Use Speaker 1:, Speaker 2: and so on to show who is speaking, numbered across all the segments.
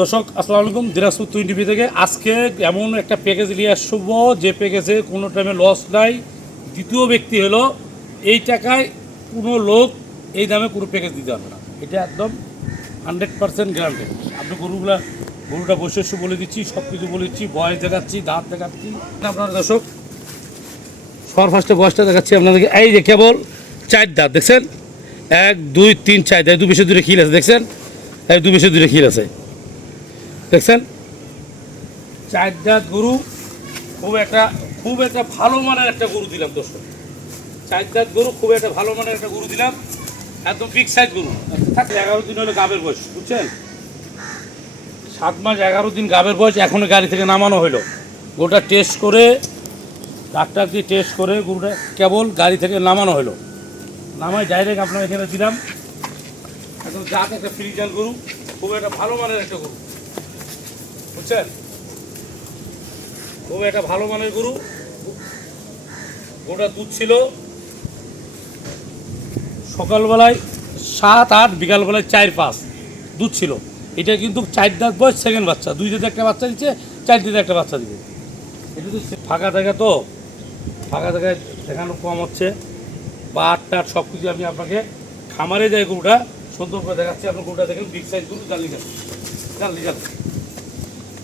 Speaker 1: দর্শক, আসসালামু আলাইকুম, দিনাজপুর টুইন টিভি থেকে। আজকে এমন একটা প্যাকেজ নিয়ে আসব, যে প্যাকেজে কোনো টাইমে লস নাই। দ্বিতীয় ব্যক্তি হলো, এই টাকায় কোনো লোক এই দামে কোনো প্যাকেজ দিতে পারবে না। এটা একদম হান্ড্রেড পার্সেন্ট গ্যারান্টেড আপনি গরুগুলা, গরুটা বৈশস্য বলে দিচ্ছি সব কিছু বলে দিচ্ছি, বয়স দেখাচ্ছি, দাঁত দেখাচ্ছি। আপনার দর্শক সবার ফার্স্টে বয়সটা দেখাচ্ছি আপনাদেরকে। এই যে কেবল চার দাঁত, দেখছেন? এক, দুই, তিন, চার দাঁত দু বেশি দূরে খিল আছে, দেখছেন? এই দু বেশি দূরে খিল আছে। দেখছেন? চার গরু, খুব একটা খুব একটা ভালো মানের একটা গরু দিলাম দর্শক। চার গরু, খুব একটা ভালো মানের একটা গরু দিলাম। একদম বিগ সাইজ গরু। এগারো দিন হলো গাবের বয়স, বুঝছেন? সাত মাস এগারো দিন গাবের বয়স, এখনও গাড়ি থেকে নামানো হলো। গরুটা টেস্ট করে, ডাক্তার দিয়ে টেস্ট করে, গরুটা কেবল গাড়ি থেকে নামানো হলো। নামায় ডাইরেক্ট আপনার এখানে দিলাম। একদম জাত একটা ফ্রিজাল গরু, খুব একটা ভালো মানের একটা গরু। বুঝছেন? খুব একটা ভালো মানের গরু। গোটা দুধ ছিল। সকালবেলায় সাত, আট, বিকালবেলায় চার, পাঁচ দুধ ছিল। এটা কিন্তু চার দাঁত বয়স সেকেন্ড বাচ্চা। দুই দাঁতে একটা বাচ্চা দিচ্ছে, চার দাঁতে একটা বাচ্চা দিবে। এটা তো ফাঁকা জায়গা তো। ফাঁকা জায়গায় দেখানো কম হচ্ছে। পাট টাট সব কিছু আমি আপনাকে খামারে যাই গরুটা। সুন্দর করে দেখাচ্ছি। আপনার গরুটা দেখেন বিগ সাইজ গরু জানলি জান জানলি জান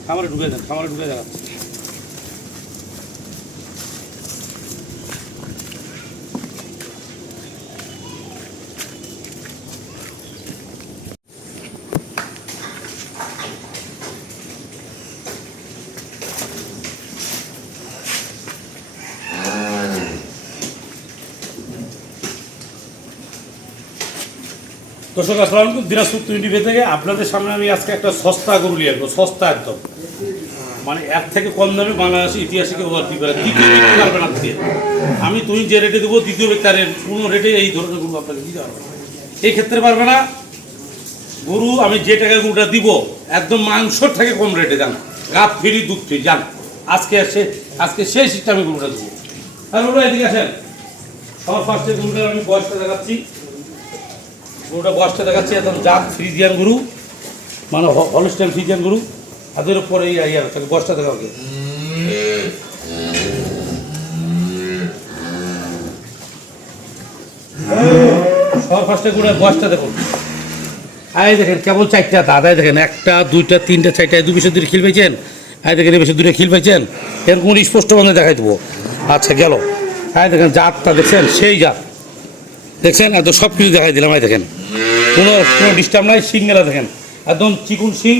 Speaker 1: খামারে ঢুকে যান খামারে ঢুকে দেখাচ্ছি দর্শক, আসসালাম দিনাজপুর টোয়েন্টি থেকে আপনাদের সামনে আমি আজকে একটা সস্তা গরু নিয়ে আসব, সস্তা একদম। মানে এক থেকে কম দামে বাংলাদেশের ইতিহাসে কেউ আর দিবে পারবে না আমি তুমি যে রেটে দেবো, দ্বিতীয় ব্যক্তি আর কোনো রেটে এই ধরনের গরু আপনাকে দিতে পারবে এই ক্ষেত্রে পারবে না। গরু, আমি যে টাকায় গরুটা দিব, একদম মাংসর থেকে কম রেটে যান গাছ ফিরি, দুধ ফিরি যান আজকে সে আজকে সেই সিস্টেমে গরুটা দেবো। আর গরুটা এদিকে আসেন। সবার ফার্স্টে গরুটা আমি বয়সটা দেখাচ্ছি। গরুটা বয়সটা দেখাচ্ছি, একদম জাত ফ্রিজিয়ান গরু মানে হলস্টাইন ফ্রিজিয়ান গরু, হাতের উপরে ইয়ার তাকে বয়সটা দেখা সবার ফার্স্টে বয়সটা দেখুন। আয় দেখেন, কেবল দাদাই দেখেন, একটা, দুইটা দু খিল পাইছেন আয় দেখেন খিল পাইছেন এরকম স্পষ্ট বন্ধে দেখাই দেবো। আচ্ছা দেখেন সেই জাত। দেখছেন? এত সব কিছু দেখাই দিলাম আয় দেখেন। কোনো কোনো ডিস্টার্ব নাই শিংগুলা দেখেন। একদম চিকুন শিং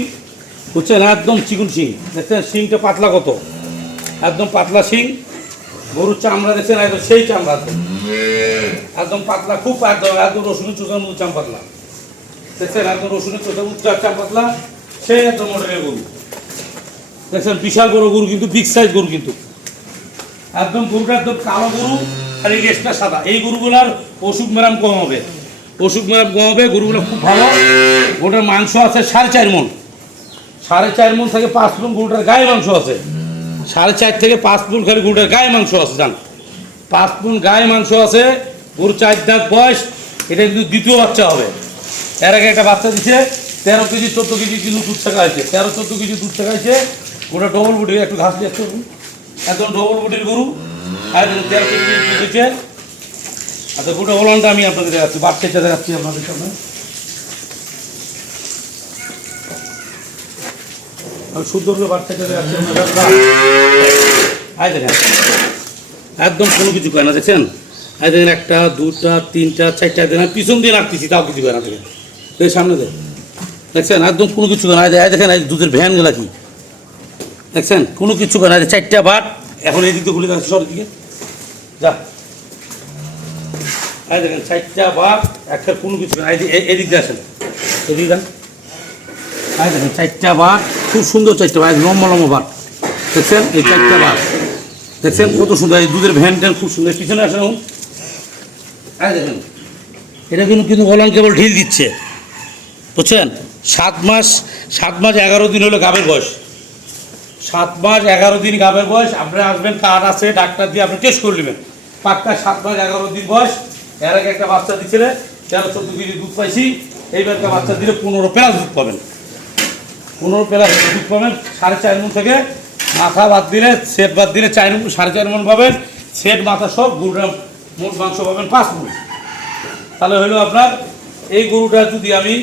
Speaker 1: বুঝছেন? একদম চিকুন শিং দেখছেন শিংটা পাতলা কত? একদম পাতলা শিং গরুর চামড়া দেখছেন? একদম সেই চামড়া একদম পাতলা, খুব একদম একদম রসুনের চোষার মতো চাম পাতলা। দেখছেন? একদম রসুনের চোষার উচ্চার চাম পাতলা। সেই একদম মডেলের গরু। দেখছেন? বিশাল বড় গরু কিন্তু বিগ সাইজ গরু কিন্তু। একদম গরুটা একদম কালো গরু, আর এই রেসটা সাদা। এই গরুগুলার অসুখ মেরাম কম হবে। অসুখ কম গরুগুলো খুব ভালো। গরুটার মাংস আছে সাড়ে চার মন সাড়ে চার মন থেকে পাঁচ মন গরুটার গায়ে মাংস আছে। সাড়ে চার থেকে পাঁচ মন খালি গরুটার গায়ে মাংস আছে, জান। পাঁচ মন গায়ে মাংস আছে, গরু চার দাঁত বয়স, এটা কিন্তু দ্বিতীয় বাচ্চা হবে। এর আগে একটা বাচ্চা দিচ্ছে তেরো কেজি, চোদ্দ কেজি কিন্তু দুধ থাকা হয়েছে। তেরো, চোদ্দ কেজি দুধ থাকা হয়েছে। গোটা ডবল বুটি একটু ঘাস দিয়ে একদম ডবল বুটির গরু। আর তেরো কেজি দুধ দিচ্ছে আচ্ছা গোটা ওলানটা আমি আপনাদের দেখাচ্ছি বাচ্চাটা দেখাচ্ছি আপনাদের সামনে। দেখাচ্ছি আয় দেখেন। একদম কোনো কিছু করে না, দেখছেন? আয় দেখেন, একটা, দুটা, তিনটা, চারটা, দেখেন পিছন দিয়ে রাখতেছি তাও কিছু করে না, দেখেন। সামনে দেখ। দেখছেন? একদম কোনো কিছু করে না। দেখেন দুধের ভ্যানগুলা কি? দেখছেন? কোনো কিছু করে না। চারটা বাট, এখন এই দিক খুলে যাচ্ছে সরের দিকে। যা। এই দেখেন, চারটা বাট একটা কোনো কিছু এদিক দিয়ে আসেন। এদিকে যান। এই দেখেন, চারটা বাট খুব সুন্দর চারটা বাট লম্বা লম্বা বাট দেখছেন? এই চারটা বাট দেখছেন? কত সুন্দর, এই দুধের ভ্যান ট্যান খুব সুন্দর। পিছনে আসেন এখন। এই দেখেন, এটা কিন্তু কিন্তু ওলান কেবল ঢিল দিচ্ছে। বুঝছেন? সাত মাস সাত মাস এগারো দিন হলো গাবের বয়স। সাত মাস এগারো দিন গাবের বয়স। আপনি আসবেন, কার্ড আছে, ডাক্তার দিয়ে আপনি টেস্ট করে নেবেন। পাক্কা সাত মাস এগারো দিন বয়স। এর আগে একটা বাচ্চা দিচ্ছিলে তেরো চোদ্দ কেজি দুধ পাইছি, এইবার একটা বাচ্চা দিলে পনেরো প্লাস দুধ পাবেন। পনেরো প্লাস দুধ পাবেন, সাড়ে চার মন থেকে মাথা বাদ দিলে, সেট বাদ দিলে চার সাড়ে চার মন পাবেন, সেট, মাথা সব গরুটা মোট মাংস পাবেন পাঁচ মন তাহলে হলো আপনার, এই গরুটা যদি আমি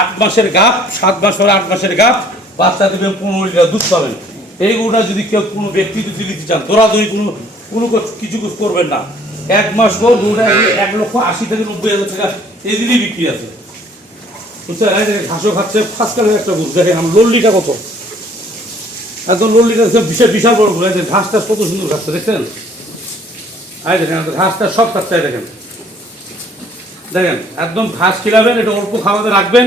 Speaker 1: আট মাসের গাপ, সাত মাস পরে আট মাসের গাপ, বাচ্চা দেবেন পনেরো লিটার দুধ পাবেন। এই গরুটা যদি কেউ কোনো ব্যক্তি যদি নিতে চান, দৌড়াদৌড়ি কোনো কোনো কিছু কিছু করবেন না। এক মাস পর গরুটা এক লক্ষ আশি থেকে নব্বই হাজার টাকা এই দিনই বিক্রি আছে। ঘাসও খাচ্ছে, ফার্স্ট কালের একটা গরু দেখেন, আমার লল্লিটা কত? একদম লল্লিটা বিশাল বিশাল বড় এই ঘাস টাস কত সুন্দর খাচ্ছে, দেখছেন? এই দেখেন ঘাস টাস সব খাচ্ছে দেখেন। দেখেন, একদম ঘাস খিলাবেন এটা অল্প খাওয়াতে রাখবেন।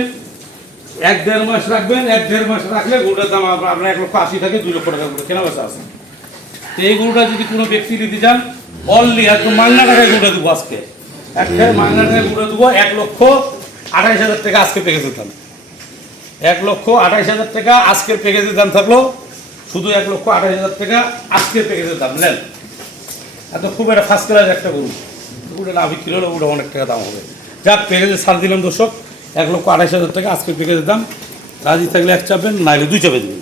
Speaker 1: এক দেড় মাস রাখবেন, এক দেড় মাস রাখলে গরুটার দাম আপনার আপনার এক লক্ষ আশি থেকে দুই লক্ষ টাকা করে কেনা বেচা আছে। তো এই গরুটা যদি কোনো ব্যক্তি নিতে চান অনলি একদম মাংনা টাকায় গরুটা দেবো আজকে। একটা মাংনা টাকায় গরুটা দেবো, এক লক্ষ আঠাইশ হাজার টাকা আজকে প্যাকেজের দাম এক লক্ষ আঠাইশ হাজার টাকা আজকের প্যাকেজের দাম থাকল, শুধু এক লক্ষ আঠাইশ হাজার টাকা আজকের প্যাকেজের দাম নেন। এত খুব একটা ফার্স্ট ক্লাস একটা গরু। ওটা না বিক্রি হলে ওটা অনেক টাকা দাম হবে। যাক প্যাকেজে ছাড় দিলাম দর্শক, এক লক্ষ আড়াইশ হাজার টাকা আজকের প্যাকেজের দাম রাজি থাকলে এক চাপেন, নাইলে দুই চাপে দেবেন।